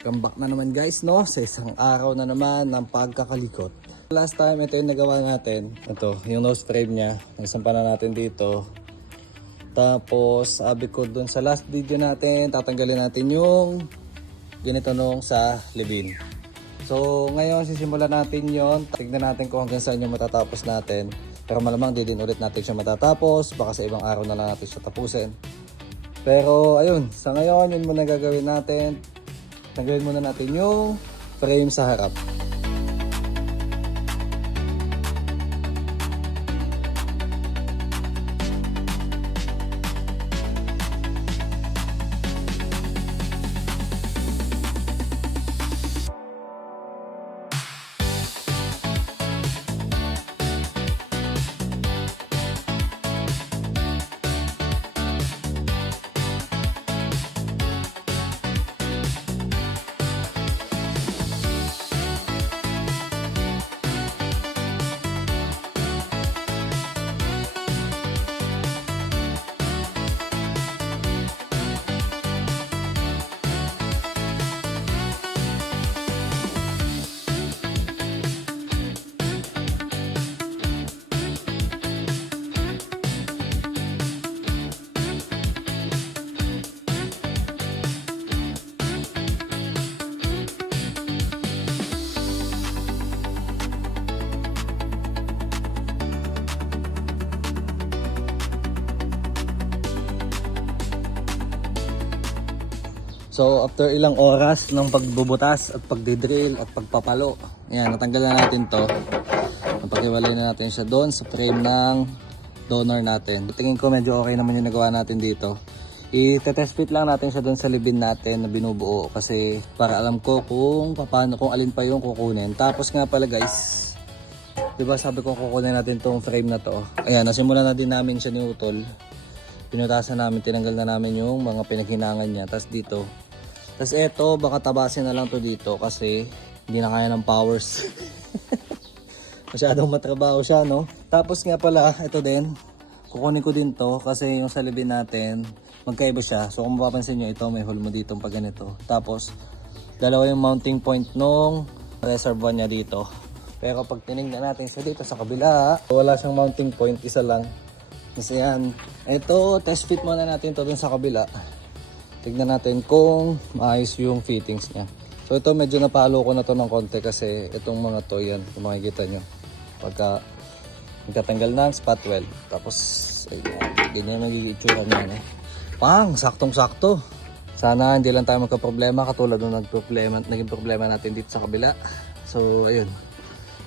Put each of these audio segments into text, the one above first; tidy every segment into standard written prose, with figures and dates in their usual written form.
Come back na naman guys, no? Sa isang araw na naman ng pagkakalikot. Last time, ito yung nagawa natin. Ito, yung nose frame niya. Nagsampa na natin dito. Tapos, sabi ko dun sa last video natin, tatanggalin natin yung ganito nung sa libin. So, ngayon sisimulan natin yon. Tignan natin kung hanggang saan yung matatapos natin. Pero malamang di din ulit natin siya matatapos. Baka sa ibang araw na lang natin siya tapusin. Pero, ayun. Sa ngayon, yun muna gagawin natin. Tanggalin muna natin yung frame sa harap. So after ilang oras ng pagbubutas at pagdidrill at pagpapalo, yan, natanggal na natin to. Napaghiwalay na natin siya doon sa frame ng donor natin. Tingin ko medyo okay naman yung nagawa natin dito. I-test fit lang natin siya doon sa libin natin na binubuo kasi para alam ko kung paano, kung alin pa yung kukunin. Tapos nga pala guys, diba sabi ko kukunin natin tong frame na to. Ayan, nasimulan na din namin siya ni Utol. Pinutasan namin, tinanggal na namin yung mga pinaghinangan niya. Tapos dito, tapos eto, baka tabasin na lang to dito kasi hindi na kaya ng powers. Masyadong matrabaho siya, no? Tapos nga pala, ito din, kukunin ko din to kasi yung sa libin natin, magkaiba siya. So kung mapapansin nyo, ito may hole mo dito pag ganito. Tapos, dalawa yung mounting point nung reservoir niya dito. Pero pag tinignan natin sa dito sa kabila, wala siyang mounting point, isa lang. Kasi yan, ito, test fit muna natin to dun sa kabila. Tignan natin kung maayos yung fittings niya. So ito medyo napalo ko na to ng konti kasi itong mga to yan, kung makikita nyo. Pagka nagtatanggal ng spot weld. Tapos, ayun, ganyan nagiging itsura niya. Pang, saktong-sakto. Sana hindi lang tayo magka-problema katulad nung naging problema natin dito sa kabila. So ayun.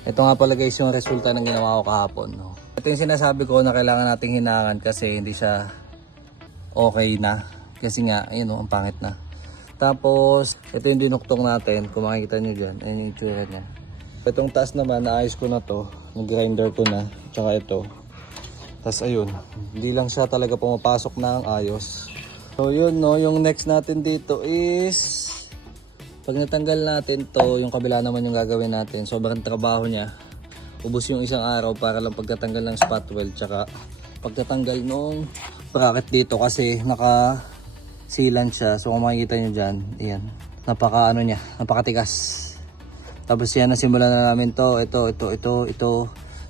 Ito nga pala guys yung resulta ng ginawa ko kahapon. No? Ito yung sinasabi ko na kailangan nating hinangan kasi hindi siya okay na. Kasi nga, ayun o, ang pangit na. Tapos, ito yung dinuktong natin. Kung makikita nyo dyan, ayun yung itsura niya. Itong taas naman, naayos ko na to. Nag-grinder ko na. Tsaka ito. Tapos ayun, hindi lang siya talaga pumapasok ng ayos. So yun no, yung next natin dito is pag natanggal natin to, yung kabila naman yung gagawin natin. Sobrang trabaho niya. Ubus yung isang araw para lang pagtatanggal ng spot weld. Tsaka pagtatanggal nung bracket dito kasi naka sealant siya. So kung makikita nyo dyan, ayan, napakatigas. Tapos yan, nasimulan na namin to, ito.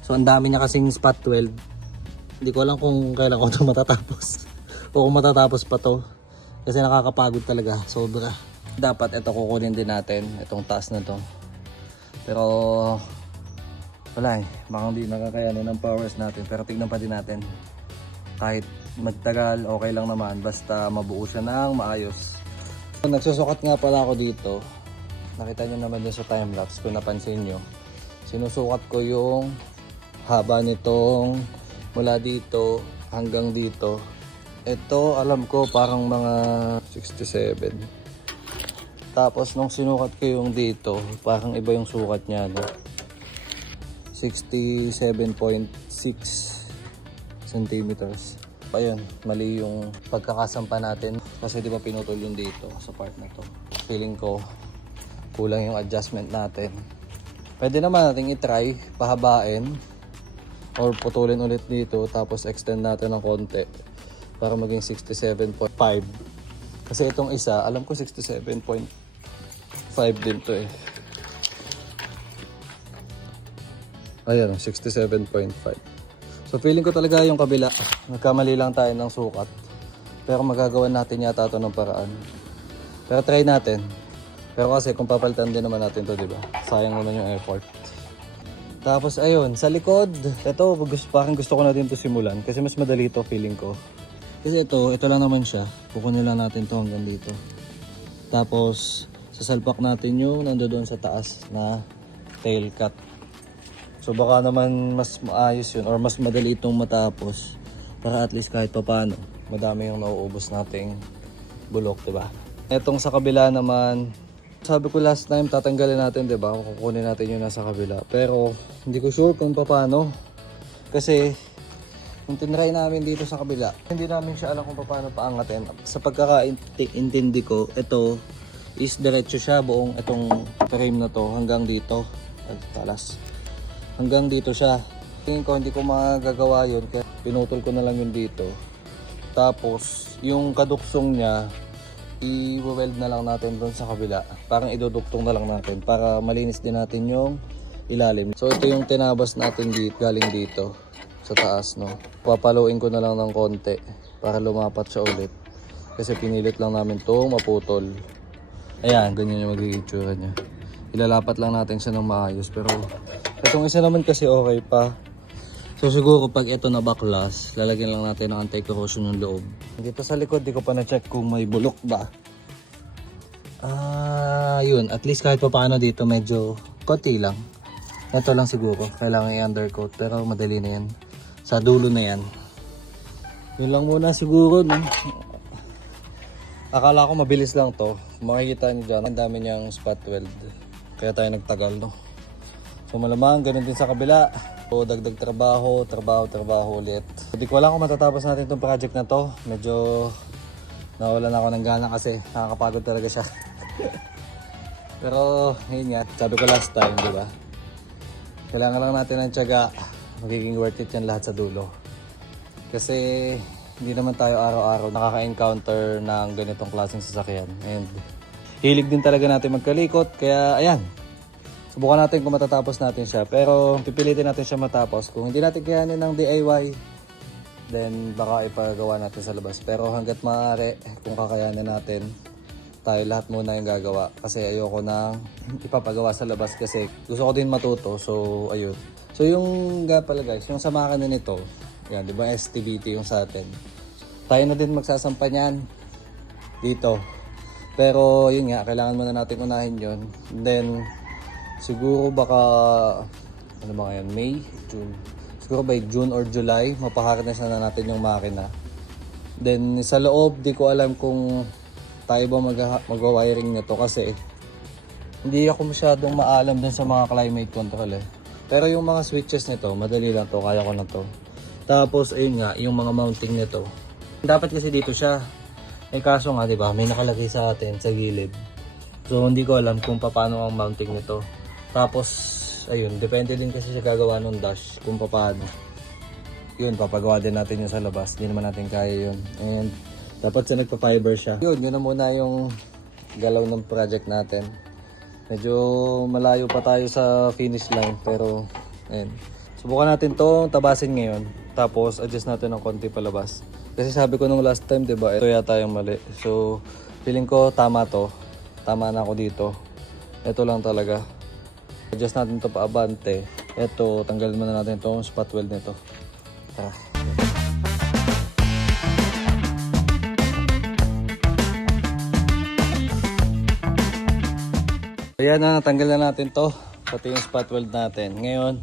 So ang dami niya kasing spot weld. Hindi ko alam kung kailan ko ito matatapos. O kung matatapos pa to. Kasi nakakapagod talaga, sobra. Dapat ito kukunin din natin, itong taas na to. Pero wala baka hindi nakakayanin ng powers natin. Pero tignan pa din natin. Kahit magtagal, okay lang naman. Basta mabuo siya ng maayos. Nagsusukat nga pala ako dito. Nakita nyo naman yun sa timelapse kung napansin nyo. Sinusukat ko yung haba nitong mula dito hanggang dito. Ito alam ko parang mga 67. Tapos nung sinukat ko yung dito, parang iba yung sukat niya. No? 67.6 centimeters. Ayun, mali yung pagkakasampa natin kasi di ba pinutol yung dito sa part na to. Feeling ko kulang yung adjustment natin. Pwede naman natin i-try pahabain or putulin ulit dito tapos extend natin ng konti para maging 67.5. Kasi itong isa, alam ko 67.5 din to eh. Ayan, 67.5. So feeling ko talaga yung kabila. Nagkamali lang tayo ng sukat. Pero magagawa natin yata ito ng paraan. Pero try natin. Pero kasi kung papalitan din naman natin to, di ba? Sayang naman yung effort. Tapos ayun, sa likod, ito parang gusto ko na din to simulan kasi mas madali to feeling ko. Kasi ito lang naman siya. Kukunin lang natin to hanggang dito. Tapos sasalpak natin yung nandoon sa taas na tail cut. So baka naman mas maayos yun or mas madali itong matapos para at least kahit papano madami yung nauubos nating bulok, diba? Etong sa kabila naman, sabi ko last time tatanggalin natin, diba? Kukunin natin yung nasa kabila. Pero hindi ko sure kung paano kasi yung tinry namin dito sa kabila, hindi namin siya alam kung paano paangatin. Sa pagkakaintindi ko, ito is diretso siya buong itong frame na to hanggang dito. Talas. Hanggang dito siya. Tingin ko hindi ko magagawa yun kaya pinutol ko na lang yun dito. Tapos yung kaduksong niya i-weld na lang natin doon sa kabila. Parang iduduktong na lang natin para malinis din natin yung ilalim. So ito yung tinabas natin dito, galing dito sa taas, no. Papaluin ko na lang ng konti para lumapat siya ulit. Kasi pinilit lang namin 'to maputol. Ayan, ganyan yung magiging itsura niya. Ilalapat lang natin siya ng maayos pero itong isa naman kasi okay pa. So siguro pag ito na baklas, lalagyan lang natin ng anti-corrosion yung loob. Dito sa likod, di ko pa na-check kung may bulok ba. Yun. At least kahit pa paano dito medyo konti lang. Ito lang siguro. Kailangan i-undercoat pero madali na yan. Sa dulo na yan. Yun lang muna siguro. No? Akala ko mabilis lang to. Makikita nyo dyan, ang dami niyang spot weld. Kaya tayo nagtagal, no? So malamang ganun din sa kabila. So dagdag trabaho ulit. Hindi ko alam kung matatapos natin itong project na to. Medyo nawalan ako ng gana kasi nakakapagod talaga siya. Pero yun nga, sabi ko last time, di ba? Kailangan lang natin ng tiyaga. Magiging worth it yan lahat sa dulo. Kasi hindi naman tayo araw-araw nakaka-encounter ng ganitong klaseng sasakyan. And hilig din talaga natin magkalikot. Kaya ayan, subukan natin kung matatapos natin siya. Pero pipilitin natin siya matapos. Kung hindi natin kayanin ng DIY, then baka ipagawa natin sa labas. Pero hanggat maaari, kung kakayanin natin, tayo lahat muna yung gagawa. Kasi ayoko na ipapagawa sa labas kasi gusto ko din matuto. So ayun. So yung pala guys, yung sa makina nito, yan, di ba STBT yung sa atin. Tayo na din magsasampa niyan dito. Pero yun nga, kailangan muna natin unahin yun. Then siguro baka, ano ba ngayon, May, June. Siguro by June or July, mapaharness na natin yung makina. Then sa loob, di ko alam kung tayo ba mag-wiring nito kasi hindi ako masyadong maalam dun sa mga climate control eh. Pero yung mga switches nito, madali lang to, kaya ko na to. Tapos ayun nga, yung mga mounting nito. Dapat kasi dito siya. Eh kaso nga, di ba, may nakalagay sa atin sa gilid. So hindi ko alam kung paano ang mounting nito. Tapos ayun, depende din kasi sa gagawa ng dash kung paano. Yun, papagawa din natin yung sa labas. Hindi naman natin kaya yun. And dapat sa nagpa-fiber siya. Yun na muna yung galaw ng project natin. Medyo malayo pa tayo sa finish line pero ayun. Subukan natin to tabasin ngayon. Tapos adjust natin ng konti palabas. Kasi sabi ko nung last time, 'di ba? Ito yata yung mali. So, feeling ko tama to. Tama na ako dito. Ito lang talaga. Adjust natin to paabante. Ito, tanggalin muna natin itong spot weld nito. Tara. Ayan na, natanggal na natin to. Pati yung spot weld natin. Ngayon,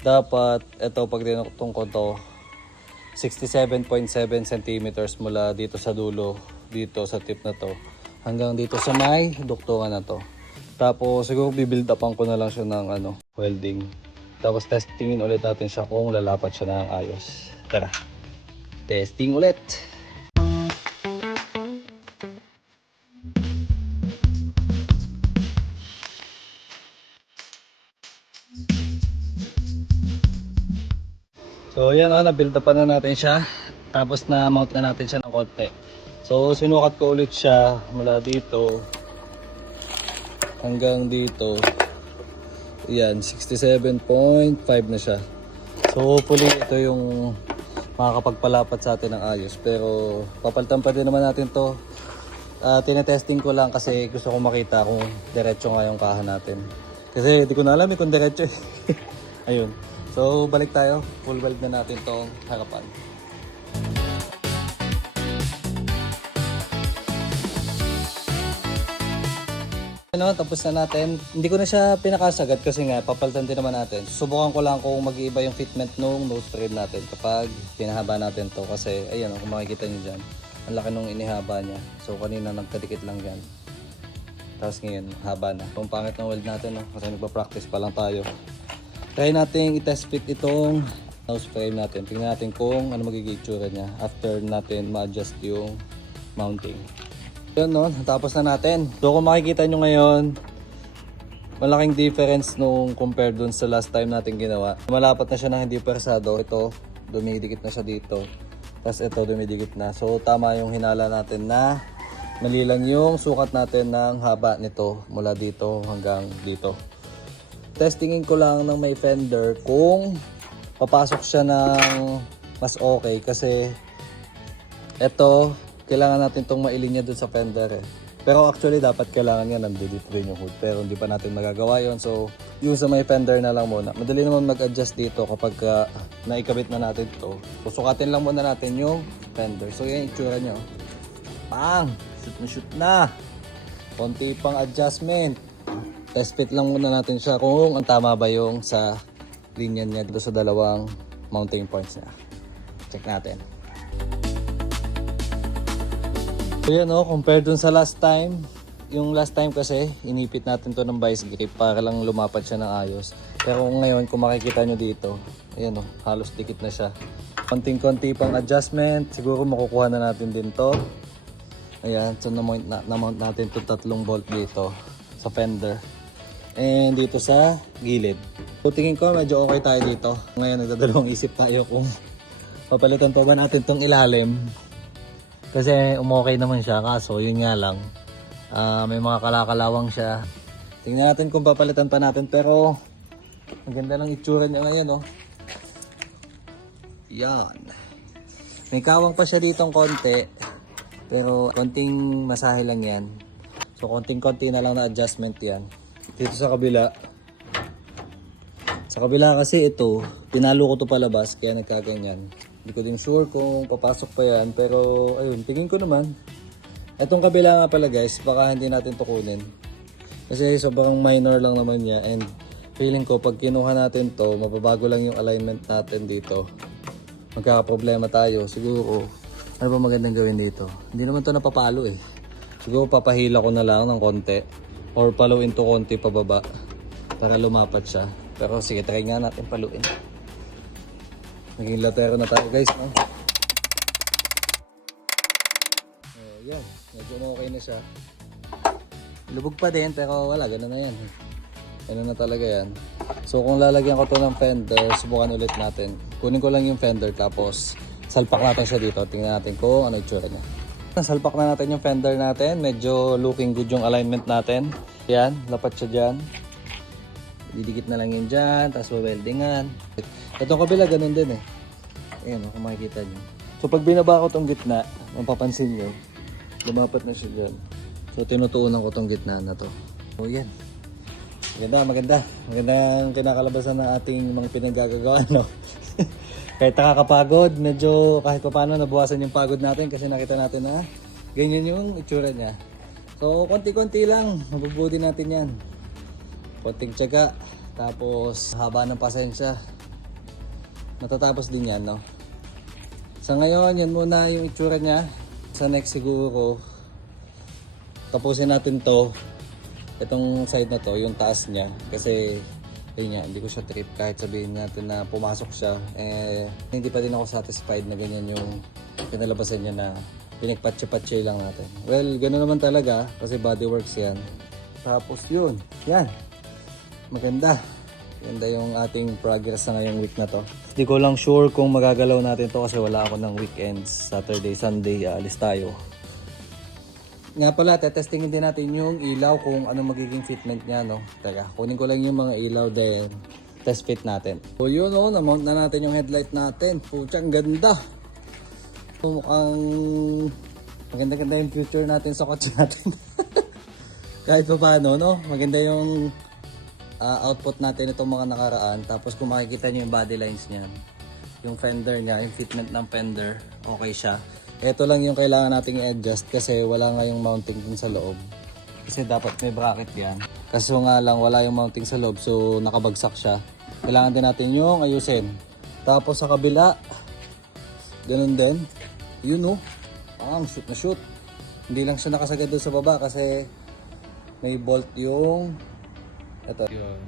dapat ito pag dinuktong ko to 67.7 centimeters mula dito sa dulo, dito sa tip na to hanggang dito sa may duktungan na to. Tapos siguro bibuild upan ko na lang siya ng welding. Tapos testingin ulit natin siya kung lalapat siya ng ayos. Tara, testing ulit. So yan, na-build up na natin siya. Tapos na-mount na natin siya ng konti. So sinukat ko ulit siya mula dito hanggang dito. Yan, 67.5 na siya. So hopefully ito yung makakapagpalapat sa atin ng ayos. Pero papalitan pa din naman natin to. Tinetesting ko lang kasi gusto ko makita kung diretso nga yung kaha natin. Kasi hindi ko na alam kung diretso eh. Ayun. So balik tayo. Full weld na natin tong harapan. Ano, tapos na natin. Hindi ko na siya pinakasagad kasi nga papalitan din naman natin. Subukan ko lang kung mag-iiba yung fitment nung nose frame natin kapag pinahaba natin to. Kasi ayan, kung makikita nyo dyan, ang laki nung inihaba niya. So kanina nagkadikit lang dyan. Tapos ngayon, haba na. Kung pangit ng weld natin, no? Kasi nagpa-practice pa lang tayo. Try natin i-test fit itong nose frame natin. Tingnan natin kung ano magiging itsura niya after natin ma-adjust yung mounting. Yun no, tapos na natin. So kung makikita nyo ngayon, malaking difference nung compare dun sa last time natin ginawa. Malapat na siya na hindi persado. Ito, dumidikit na siya dito. Tapos ito, dumidikit na. So tama yung hinala natin na mali lang yung sukat natin ng haba nito mula dito hanggang dito. Testingin ko lang ng may fender kung papasok siya ng mas okay kasi ito, kailangan natin itong mailinya dun sa fender eh. Pero actually dapat kailangan nga nandito rin yung hood. Pero hindi pa natin magagawa yon. So yung sa may fender na lang muna. Madali naman mag-adjust dito kapag naikabit na natin ito. Susukatin lang muna natin yung fender. So yan yung itsura nyo. Pang! Shoot na shoot na! Konti pang adjustment. Test fit lang muna natin siya kung ang tama ba yung sa linya niya dito sa dalawang mounting points niya. Check natin. So yan o, compare dun sa last time. Yung last time kasi, inipit natin to ng vice grip para lang lumapat siya ng ayos. Pero ngayon, kung makikita nyo dito, ayan o, halos dikit na siya. Konting-konti pang adjustment, siguro makukuha na natin din to. Ayan, so na-mount natin itong 3 bolt dito sa fender. And dito sa gilid. So tingin ko medyo okay tayo dito. Ngayon, nagdadalawang isip tayo kung papalitan pa ba natin tong ilalim. Kasi umokay naman siya, kaso yun nga lang, may mga kalakalawang siya. Tingnan natin kung papalitan pa natin, pero ang ganda ng itsura niya ngayon, oh. Yan. May kawang pa siya ditong konti, pero konting masahe lang yan. So konting-konti na lang na adjustment yan. Dito sa kabila. Sa kabila kasi ito, pinalo ko to palabas, kaya nagkaganyan. Hindi ko din sure kung papasok pa yan, pero ayun, tingin ko naman. Itong kabila nga pala guys, baka hindi natin to kunin. Kasi sobrang minor lang naman niya, and feeling ko pag kinuha natin to, mababago lang yung alignment natin dito. Magkakaproblema tayo. Siguro, ano ba magandang gawin dito? Hindi naman to napapalo eh. Siguro papahila ko na lang ng konti, or paluin to konti pababa para lumapat siya. Pero sige, try nga natin paluin. Naging latero na tayo guys, no? Yan, medyo okay na siya. Lubog pa din, pero wala, gano'n na yan. Gano'n na talaga yan. So kung lalagyan ko to ng fender, subukan ulit natin. Kunin ko lang yung fender, tapos salpak natin siya dito. Tingnan natin kung ano itsura niya. Salpak na natin yung fender natin. Medyo looking good yung alignment natin. Yan, lapat siya dyan. Didikit na lang yun dyan, tapos weldingan. Itong kabila ganun din eh. Ayan o, kung makikita nyo. So pag binaba ko tong gitna, mapapansin nyo, lumapat na siya dyan. So tinutuunan ko tong gitna na to. O yan. Maganda, maganda. Maganda ang kinakalabasan ng ating mga pinaggagawa, no? Kahit nakakapagod, medyo kahit pa paano nabawasan yung pagod natin kasi nakita natin na ganyan yung itsura niya. So konti-konti lang, mabubuti natin yan. Konting tiyaga, tapos haba ng pasensya. Matatapos din yan, no? Sa ngayon, yan muna yung itsura niya. Sa next siguro, tapusin natin to. Itong side na to, yung taas niya. Kasi, yun nga, hindi ko siya trip. Kahit sabihin natin na pumasok siya, hindi pa din ako satisfied na ganyan yung pinalabasan niya na pinagpatsi-patsi lang natin. Well, gano'n naman talaga, kasi bodyworks yan. Tapos yun, yan. Maganda. Ganda yung ating progress sa ngayong week na to. Hindi ko lang sure kung magagalaw natin to kasi wala ako ng weekends. Saturday, Sunday, alis tayo. Nga pala, tetestingin din natin yung ilaw kung ano magiging fitment niya, no? Teka, kunin ko lang yung mga ilaw din. Test fit natin. So yun, no? Na-mount na natin yung headlight natin. Pucha, ang ganda. So, mukhang maganda-ganda yung future natin sa kotse natin. Kahit pa paano, no? Maganda yung output natin itong mga nakaraan. Tapos kung makikita nyo yung body lines niyan, yung fender niya, yung fitment ng fender, okay siya. Ito lang yung kailangan nating i-adjust kasi wala nga yung mounting dun sa loob. Kasi dapat may bracket yan. Kaso nga lang wala yung mounting sa loob, so nakabagsak siya. Kailangan din natin yung ayusin. Tapos sa kabila, ganun din. Yun, oh. Shoot na shoot. Hindi lang siya nakasagad doon sa baba kasi may bolt yung ito. Yun.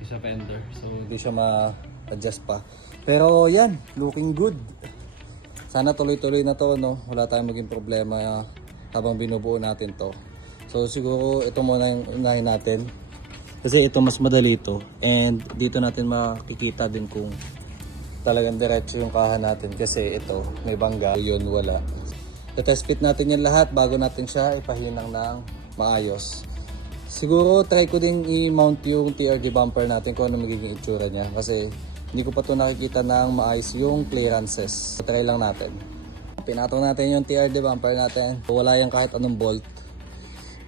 Isa fender. So hindi siya ma-adjust pa. Pero yan, looking good. Sana tuloy-tuloy na to, no? Wala tayong maging problema habang binubuo natin to. So siguro ito muna yung unahin natin. Kasi ito mas madali ito. And dito natin makikita din kung talagang diretso yung kaha natin. Kasi ito, may bangga. Yun, wala. Test fit natin yan lahat bago natin siya ipahinang ng maayos. Siguro try ko din i-mount yung TRD bumper natin kung ano magiging itsura niya. Kasi hindi ko pa ito nakikita ng maayos yung clearances. So, try lang natin. Pinatong natin yung TRD bumper natin. Wala yung kahit anong bolt.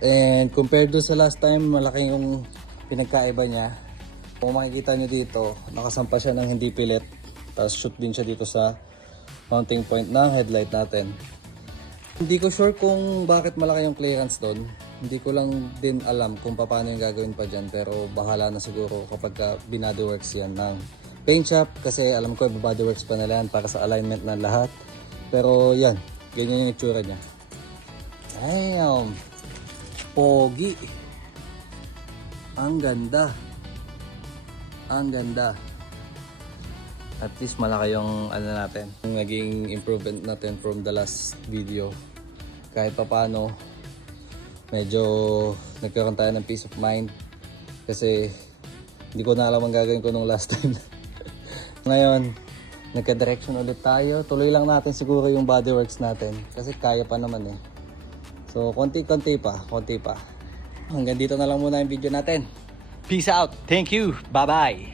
And compared doon sa last time, malaki yung pinagkaiba niya. Kung makikita nyo dito, nakasampa siya ng hindi pilit. Tapos shoot din siya dito sa mounting point ng headlight natin. Hindi ko sure kung bakit malaki yung clearance doon. Hindi ko lang din alam kung paano yung gagawin pa dyan. Pero bahala na siguro kapag binadoworks yan ng paint shop. Kasi alam ko bodyworks pa nila yan para sa alignment ng lahat. Pero yan, ganyan yung itsura niya. Damn! Pogi! Ang ganda! Ang ganda! At least malaki yung ano natin, yung naging improvement natin from the last video. Kahit pa paano, medyo nagkaroon tayo ng peace of mind. Kasi hindi ko na alam ang gagawin ko nung last time. Ngayon, nagka-direction ulit tayo. Tuloy lang natin siguro yung bodyworks natin. Kasi kaya pa naman eh. So, konti-konti pa. Hanggang dito na lang muna yung video natin. Peace out. Thank you. Bye-bye.